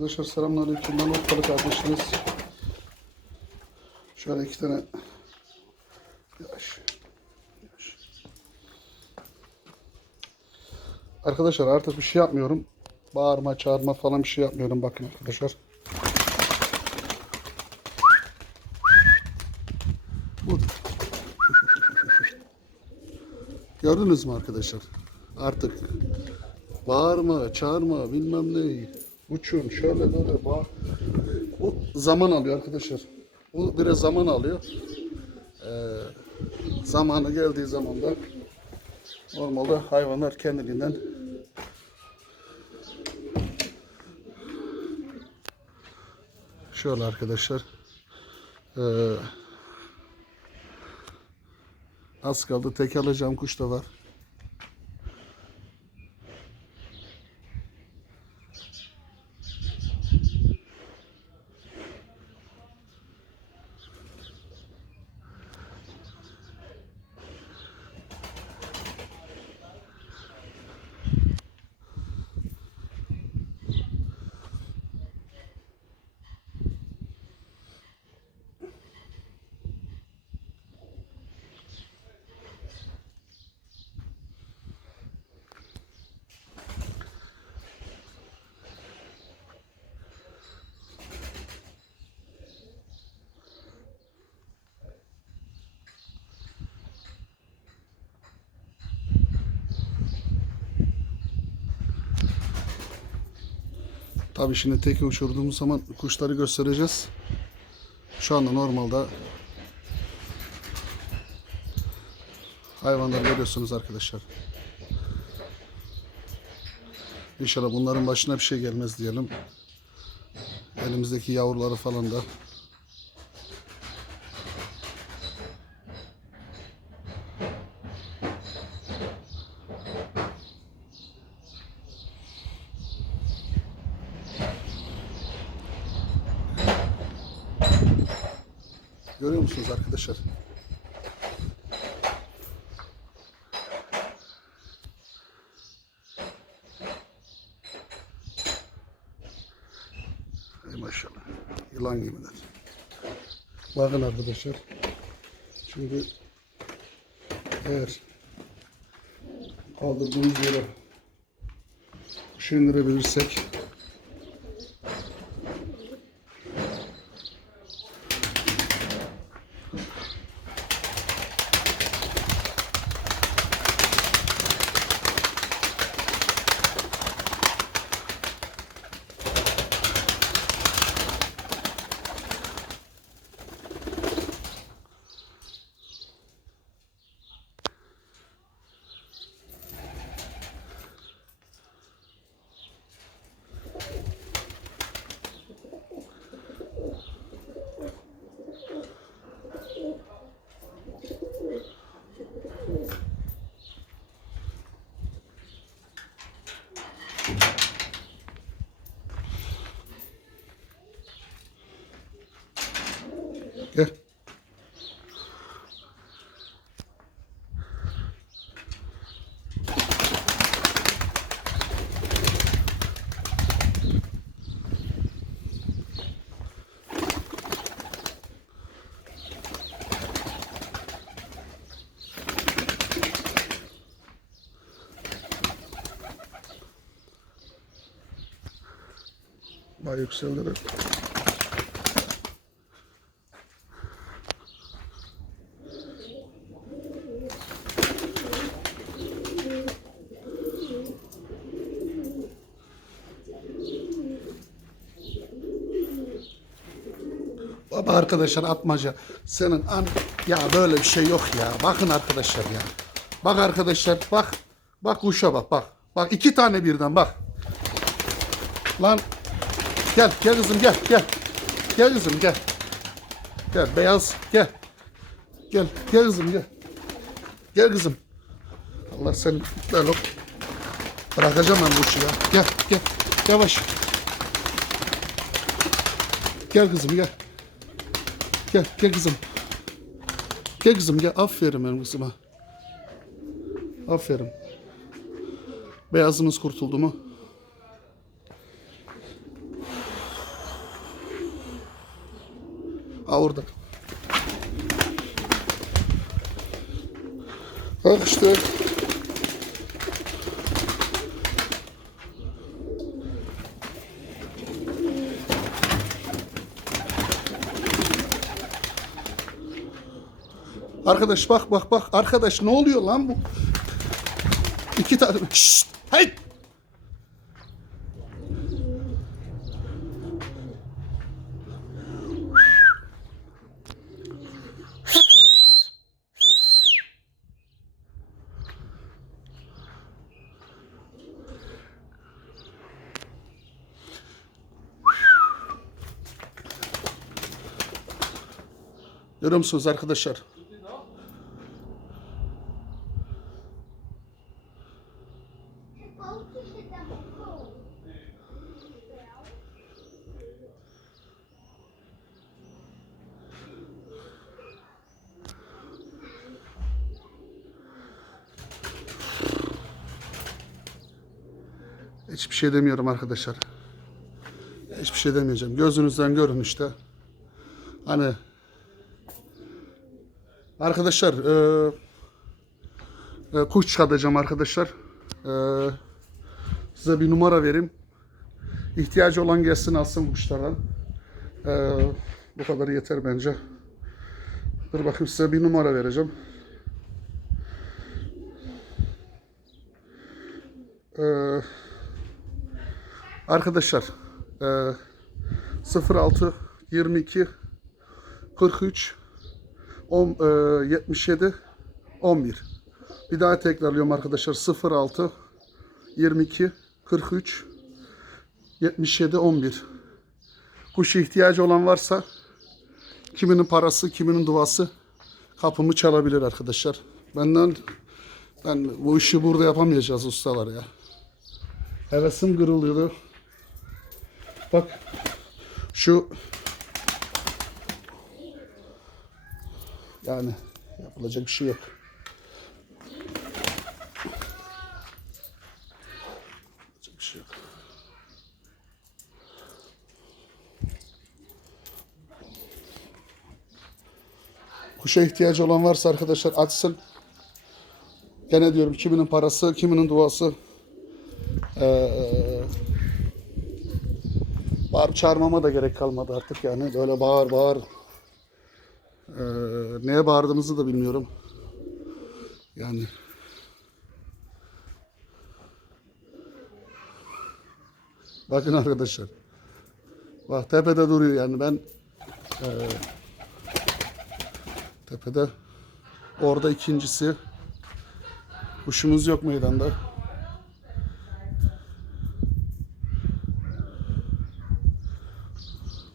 Arkadaşlar selamünaleyküm. Ben Urfalı kardeşiniz. Şöyle iki tane yavaş. yavaş. Arkadaşlar artık bir şey yapmıyorum. Bağırma, çağırma falan bir şey yapmıyorum. Bakın arkadaşlar. Gördünüz mü arkadaşlar? Artık bağırma, çağırma, bilmem ne. Uçun, şöyle böyle bağır. Bu zaman alıyor arkadaşlar. Bu biraz zaman alıyor. Ee, zamanı geldiği zaman da normalde hayvanlar kendiliğinden şöyle arkadaşlar ee, az kaldı tek alacağım kuş da var. Tabii şimdi teki uçurduğumuz zaman kuşları göstereceğiz. Şu anda normalde hayvanları görüyorsunuz arkadaşlar. İnşallah bunların başına bir şey gelmez diyelim. Elimizdeki yavruları falan da görüyor musunuz arkadaşlar? Ey maşallah. Yılan gibiler. Bakın arkadaşlar. Şimdi eğer kaldırdığımız yere kuşu indirebilirsek gel. Bay yükseldi. Baba arkadaşlar atmaca. Senin an ya böyle bir şey yok ya. Bakın arkadaşlar ya. Bak arkadaşlar bak. Bak kuşa bak bak. Bak iki tane birden bak. Lan gel gel kızım gel gel. Gel kızım gel. Gel beyaz gel. Gel gel kızım gel. Gel kızım. Allah seni böyle bırakacağım ben bu işi ya. Gel gel yavaş. Gel kızım gel. Gel, gel kızım. Gel kızım gel. Aferin benim kızıma. Aferin. Beyazımız kurtuldu mu? Ha orada. Bak işte. Arkadaş bak bak bak. Arkadaş ne oluyor lan bu? İki tane. Şşt! Hey! Görüyor musunuz arkadaşlar? Hiçbir şey demiyorum arkadaşlar. Hiçbir şey demeyeceğim. Gözünüzden görün işte. Hani arkadaşlar e, e, kuş çıkartacağım arkadaşlar. E, size bir numara vereyim. İhtiyacı olan gelsin alsın kuşlardan. E, bu kadar yeter bence. Dur bakayım size bir numara vereceğim. Eee Arkadaşlar e, 06 22 43 10, e, 77 11 bir. Daha tekrarlıyorum arkadaşlar. 06 22 43 77 11 kuş ihtiyacı olan varsa kiminin parası kiminin duası kapımı çalabilir arkadaşlar. Benden ben bu işi burada yapamayacağız ustalar ya. Hevesim kırılıyordu. Bak şu yani yapılacak bir şey yok. Yapılacak bir şey yok. Kuşa ihtiyacı olan varsa arkadaşlar açsın. Gene diyorum kiminin parası, kiminin duası. Ee, Bağırıp çağırmama da gerek kalmadı artık yani. Böyle bağır bağır. Ee, neye bağırdığımızı da bilmiyorum. Yani. Bakın arkadaşlar. Bak tepede duruyor yani ben e, tepede orada ikincisi kuşumuz yok meydanda.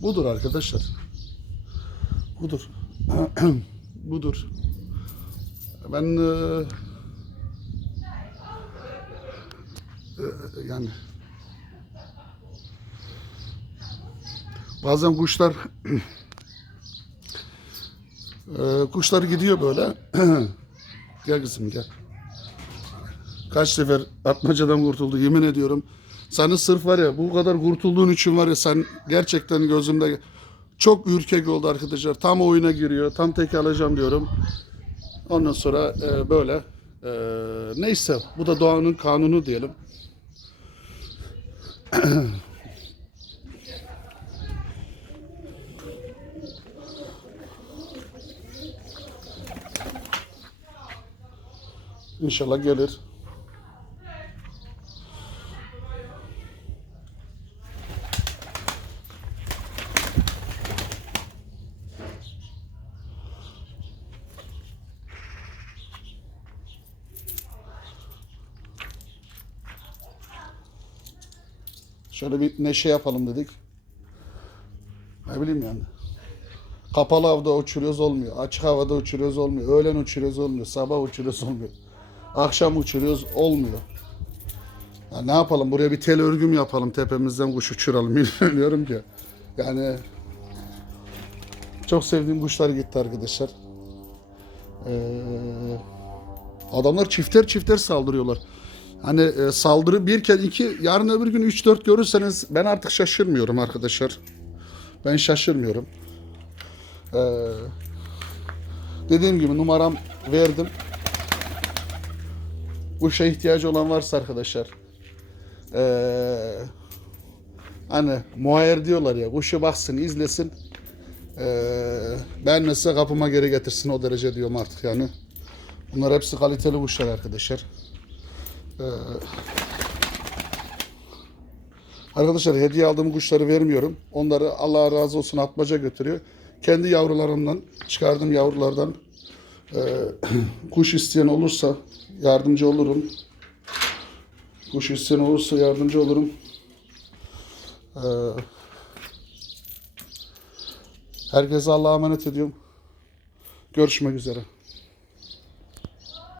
Budur arkadaşlar. Budur. Budur. Ben e, e, yani bazen kuşlar e, kuşlar gidiyor böyle. gel kızım gel. Kaç sefer atmacadan kurtuldu yemin ediyorum. Senin sırf var ya bu kadar kurtulduğun için var ya sen gerçekten gözümde çok ürkek oldu arkadaşlar. Tam oyuna giriyor. Tam tek alacağım diyorum. Ondan sonra e, böyle e, neyse bu da doğanın kanunu diyelim. İnşallah gelir. Şöyle bir neşe yapalım dedik. Ne bileyim yani. Kapalı havada uçuruyoruz olmuyor. Açık havada uçuruyoruz olmuyor. Öğlen uçuruyoruz olmuyor. Sabah uçuruyoruz olmuyor. Akşam uçuruyoruz olmuyor. Ya ne yapalım? Buraya bir tel örgüm yapalım. Tepemizden kuş uçuralım. Bilmiyorum ki. Yani çok sevdiğim kuşlar gitti arkadaşlar. Ee, adamlar çifter çifter saldırıyorlar. Hani e, saldırı birken iki, yarın öbür gün 3-4 görürseniz ben artık şaşırmıyorum arkadaşlar. Ben şaşırmıyorum. Ee, dediğim gibi numaram verdim. Kuşa ihtiyacı olan varsa arkadaşlar. Ee, hani muayyer diyorlar ya kuşu baksın izlesin. Ee, ben mesela kapıma geri getirsin o derece diyorum artık yani. Bunlar hepsi kaliteli kuşlar arkadaşlar. Ee, arkadaşlar hediye aldığım kuşları vermiyorum. Onları Allah razı olsun atmaca götürüyor. Kendi yavrularımdan çıkardığım yavrulardan e, kuş isteyen olursa yardımcı olurum. Kuş isteyen olursa yardımcı olurum. Ee, herkese Allah'a emanet ediyorum. Görüşmek üzere.